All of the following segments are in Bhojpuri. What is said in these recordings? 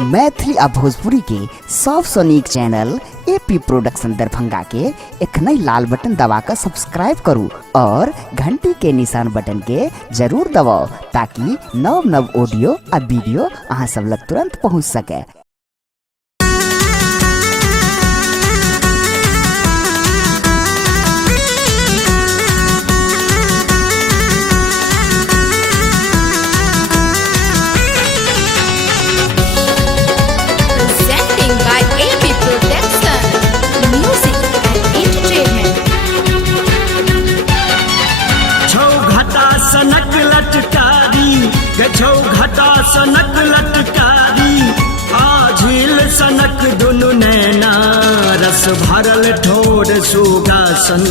मैथिली आ भोजपुरी के सबसे नीक चैनल एपी प्रोडक्शन दरभंगा के एखनई लाल बटन दबाकर सब्सक्राइब करू और घंटी के निशान बटन के जरूर दबाओ ताकि नव नव ऑडियो आ वीडियो अहाँ सब लग तुरंत पहुँच सके। घटा सनक लटकारी आझिल सनक दुनु नैना रस भरल ठोर सुगासन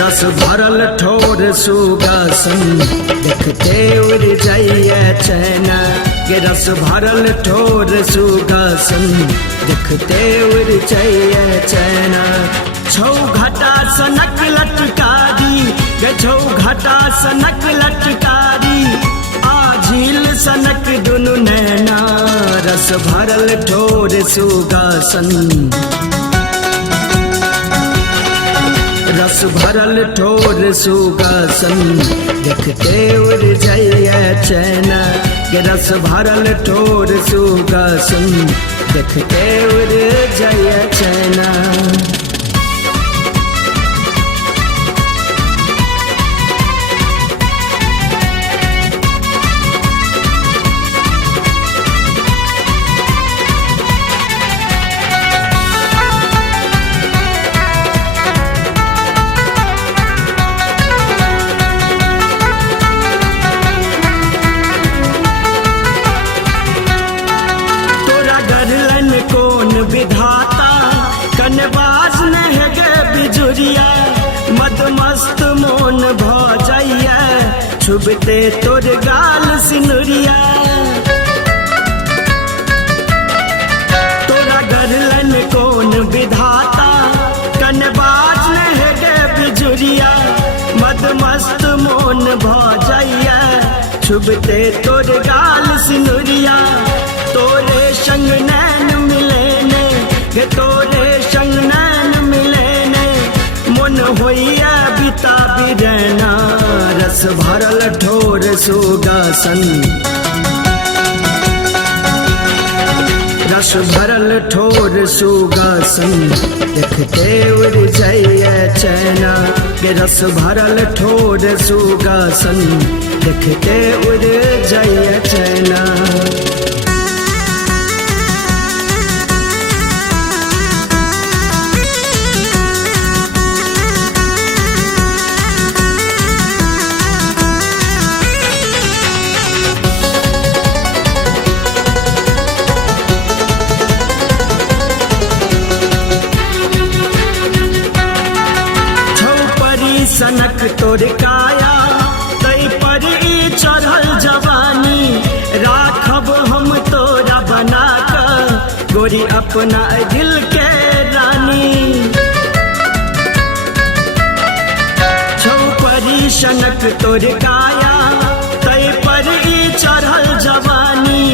रस भरल ठोर सुगासन देखते उड़ जाइए चैना के रस भरल ठोर सुगासन देखते उड़ जाइए चैना। छौ घटा सनक लटकारी गछौ घटा सनक लटकारी आझिल सनक दुनु नैना रस भरल ठोर सुगासन रस भरल ठोर सुगासन देखते उड़ जाइए चैना के रस भरल ठोर सुगासन देखते उड़ जाइए चैना। मदमस्त मोन भ जाइया छुबते तोर गाल सिनुरिया तोरा गरलन कौन विधाता कनबाज ने गे बिजुरिया मदमस्त मोन भ जाइया छुबते तोर गाल सिनुरिया तोरे संग नैन मिलेने गे तोरे संग नैन मिलेने मन होइया बिता बिरना रस भरल ठोर सुगासन रस भरल ठोर सुगासन देखते उड़ जाइए चैना के रस भरल ठोर सुगासन देखते उड़ जाइए चैना। सनक तोर काया तै पर चढ़ल जवानी राखब हम तोरा बना कर गोरी अपना दिल के रानी। छौ परी सनक तोर काया तै पर चढ़ल जवानी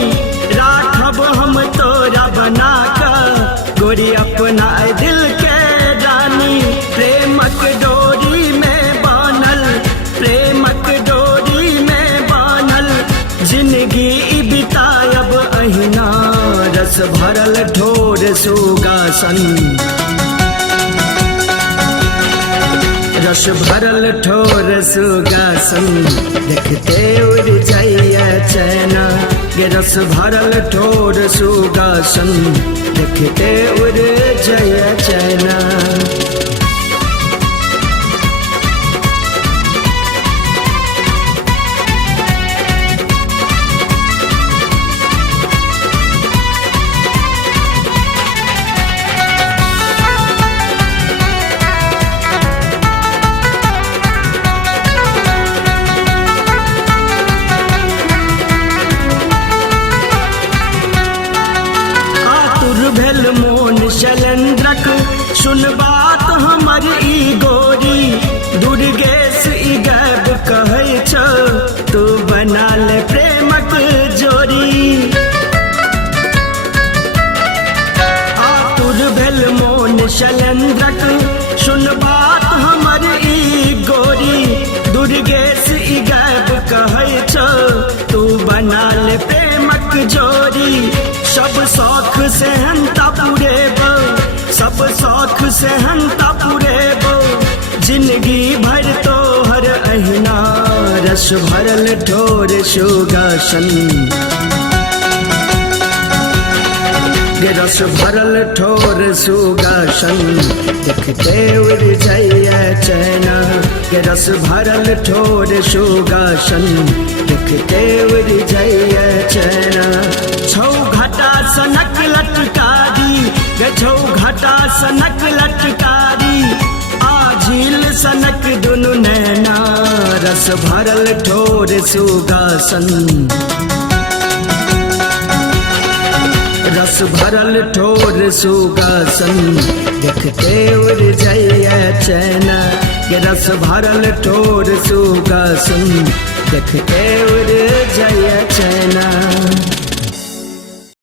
राखब हम तोरा बना कर गोरी अपना दिल के रानी। प्रेमक डोरी में जिंदगी बितायब अहिना रस भरल ठोर सुगासन रस भरल ठोर सुगासन देखते उड़ जाइए चैना के रस भरल ठोर सुगासन देखते उड़ जाइए चैना। भेल मोन शैलेंद्रक सुन बात हमर ई गोरी दुर्गेश ई गैब कहै छ तू बना ले प्रेम रस भरल ठोर सुगासन गे रस भरल ठोर सुगासन देखते उड़ जाइए चैना गे रस भरल ठोर सुगासन देखते उड़ जाइए चैना छौ घटा सनक लटकारी गे छौ घटा सनक लटकारी आ झील सनक दुनु नैना रस भरल ठोर सुगासन रस भरल ठोर सुगासन देखते उड़ जाइए चैना के रस भरल ठोर सुगासन देखते उड़ जाइए चैना।